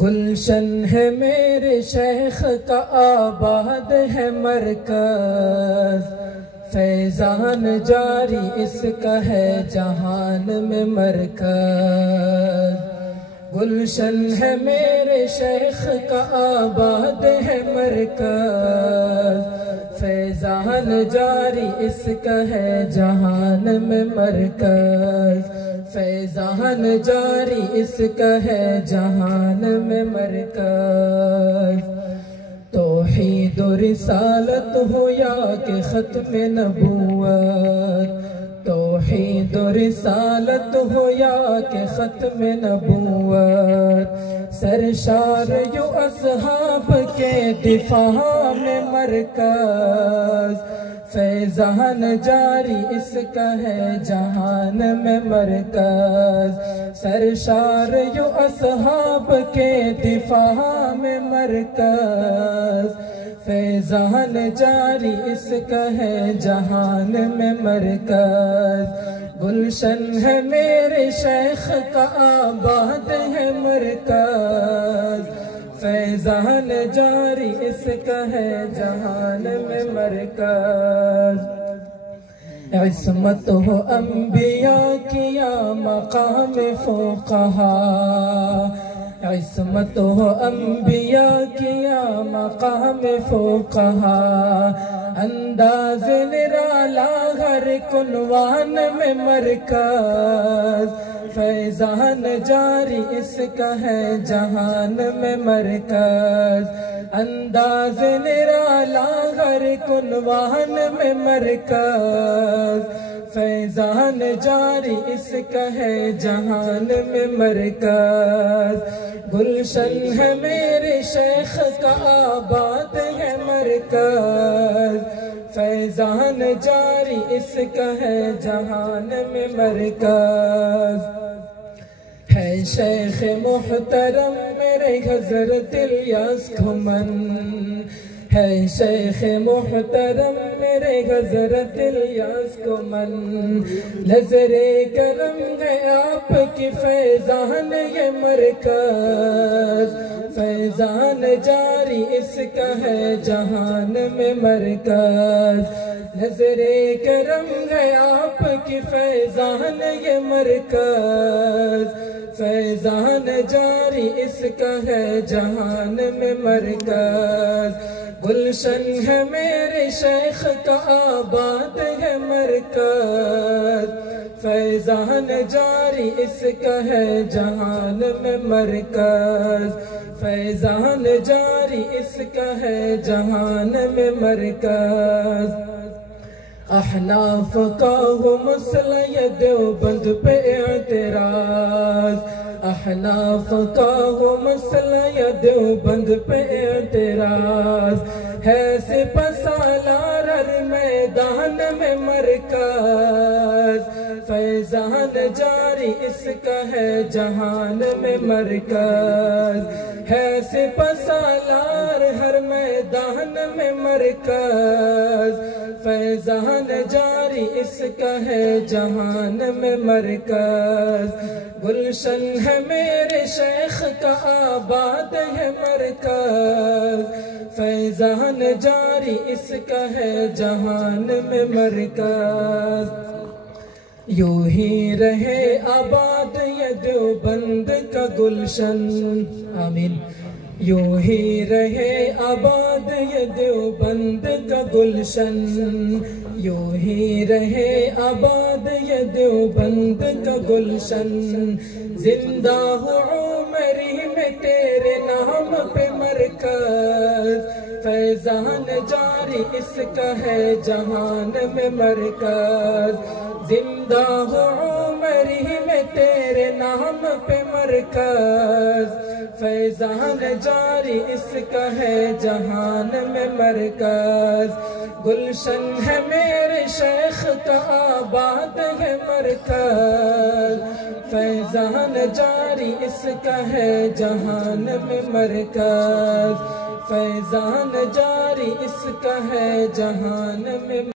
گلشن ہے میرے شیخ کا آباد ہے مرکز، فیضان جاری اس کا ہے جہان میں مرکز۔ گلشن ہے میرے شیخ کا آباد ہے مرکز، فیضان جاری اس کا ہے جہان میں مرکز، فیضان جاری اس کا ہے جہان میں مرکز۔ توحید و رسالت ہو یا کہ ختم نبوت، توحید و رسالت ہو یا کہ ختم نبوت، سرشار یو اصحاب کے دفاع میں مرکز، فیضان جاری اس کا ہے جہان میں مرکز، سرشار یو اصحاب کے دفاع میں مرکز، فیضان جاری اس کا ہے جہان میں مرکز۔ گلشن ہے میرے شیخ کا آباد ہے مرکز، فیضان جاری اس کا ہے جہان میں مرکز۔ عصمت ہو انبیاء کی یا مقام فقہا، عصمت ہو انبیاء کی یا مقام فقہا، انداز نرالا ہر عنوان میں مرکز، فیضان جاری اس کا ہے جہان میں مرکز، انداز نرالا ہر عنوان میں مرکز، فیضان جاری اس کا ہے جہان میں مرکز۔ گلشن ہے میرے شیخ کا آباد ہے مرکز، فیضان جاری اس کا ہے جہان میں مرکز۔ ہے شیخ محترم میرے حضرت الیاس کھمن، ہے شیخ محترم میرے حضرت الیاس کھمن، نظر کرم ہے آپ کی فیضان یہ مرکز، فیضان جاری اس کا ہے جہان میں مرکز، نظر کرم ہے آپ کی فیضان یہ مرکز، فیضان جاری اس کا ہے جہان میں مرکز۔ گلشن ہے میرے شیخ کا آباد ہے مرکز، فیضان جاری اس کا ہے جہان میں مرکز، فیضان جاری اس کا ہے جہان میں مرکز۔ احناف کا ہو مسئلہ دیوبند پہ اعتراض، احناف کا ہو مسئلہ دیوبند پہ اعتراض، ہے سپہ سالار ہر میدان میں مرکز، فیضان جاری اس کا ہے جہان میں مرکز، ہے سپہ سالار ہر میدان میں مرکز، فیضان جاری اس کا ہے جہان میں مرکز۔ گلشن ہے میرے شیخ کا آباد ہے مرکز، فیضان جاری اس کا ہے جہان میں مرکز۔ یوں ہی رہے آباد یہ دیوبند کا گلشن، آمین۔ یوں ہی رہے آباد یہ دیوبند کا گلشن، یوں ہی رہے آباد یہ دیوبند کا گلشن، زندہ ہوں عمری میں تیرے نام پہ مرکز، فیضان جاری اس کا ہے جہان میں مرکز، زندہ ہوں عمری میں تیرے نام پہ مرکز، فیضان جاری اس کا ہے جہان میں مرکز۔ گلشن ہے میرے شیخ کا آباد ہے مرکز، فیضان جاری اس کا ہے جہان میں مرکز، فیضان جاری اس کا ہے جہان میں